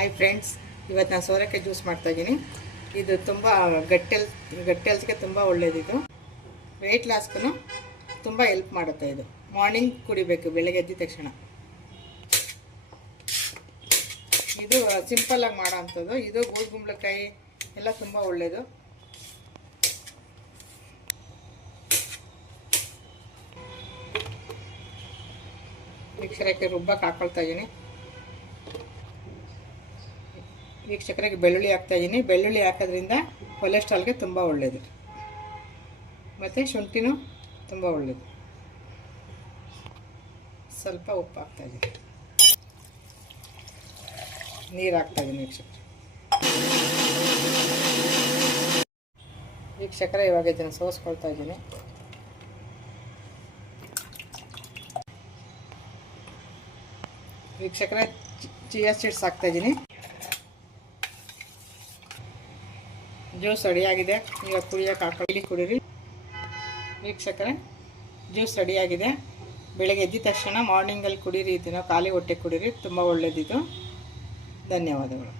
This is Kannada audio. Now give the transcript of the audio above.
ಹಾಯ್ ಫ್ರೆಂಡ್ಸ್, ಇವತ್ತು ನಾನು ಸೋರೆಕಾಯಿ ಜ್ಯೂಸ್ ಮಾಡ್ತಾಯಿದ್ದೀನಿ. ಇದು ತುಂಬ ಗಟ್ಟಿ ಹೆಲ್ತ್ಗೆ ತುಂಬ ಒಳ್ಳೆಯದಿದು. ವೆಯ್ಟ್ ಲಾಸ್ಗೂ ತುಂಬ ಹೆಲ್ಪ್ ಮಾಡುತ್ತೆ. ಇದು ಮಾರ್ನಿಂಗ್ ಕುಡಿಬೇಕು, ಬೆಳಗ್ಗೆ ಎದ್ದ ತಕ್ಷಣ. ಇದು ಸಿಂಪಲ್ಲಾಗಿ ಮಾಡೋ ಅಂಥದ್ದು. ಇದು ಗೂಡುಗುಂಬಳಕಾಯಿ ಎಲ್ಲ ತುಂಬ ಒಳ್ಳೆಯದು. ವೀಕ್ಷಕರಿಗೆ ರುಬ್ಬಕ್ಕೆ ಹಾಕ್ಕೊಳ್ತಾ ಇದ್ದೀನಿ. ವೀಕ್ಷಕರಿಗೆ ಬೆಳ್ಳುಳ್ಳಿ ಹಾಕ್ತಾಯಿದ್ದೀನಿ. ಬೆಳ್ಳುಳ್ಳಿ ಹಾಕೋದ್ರಿಂದ ಕೊಲೆಸ್ಟ್ರಾಲ್ಗೆ ತುಂಬ ಒಳ್ಳೆಯದು, ಮತ್ತು ಶುಂಠಿನೂ ತುಂಬ ಒಳ್ಳೆಯದು. ಸ್ವಲ್ಪ ಉಪ್ಪು ಹಾಕ್ತಾಯಿದ್ದೀನಿ, ನೀರು ಹಾಕ್ತಾಯಿದ್ದೀನಿ. ವೀಕ್ಷಕರೇ ಇವಾಗ ಇದನ್ನು ಸೋಸ್ಕೊಳ್ತಾ ಇದ್ದೀನಿ. ವೀಕ್ಷಕರೇ ಚಿಯಾ ಸೀಡ್ಸ್ ಹಾಕ್ತಾಯಿದ್ದೀನಿ. ಜ್ಯೂಸ್ ರೆಡಿಯಾಗಿದೆ. ಈಗ ಕುಡಿಯೋಕೆ ಹಾಕೊಳ್ಳಿ, ಕುಡೀರಿ. ವೀಕ್ಷಕರೇ ಜ್ಯೂಸ್ ರೆಡಿಯಾಗಿದೆ. ಬೆಳಗ್ಗೆ ಎದ್ದ ತಕ್ಷಣ ಮಾರ್ನಿಂಗಲ್ಲಿ ಕುಡೀರಿ. ಇದನ್ನು ಖಾಲಿ ಹೊಟ್ಟೆ ಕುಡೀರಿ, ತುಂಬ ಒಳ್ಳೆಯದಿದು. ಧನ್ಯವಾದಗಳು.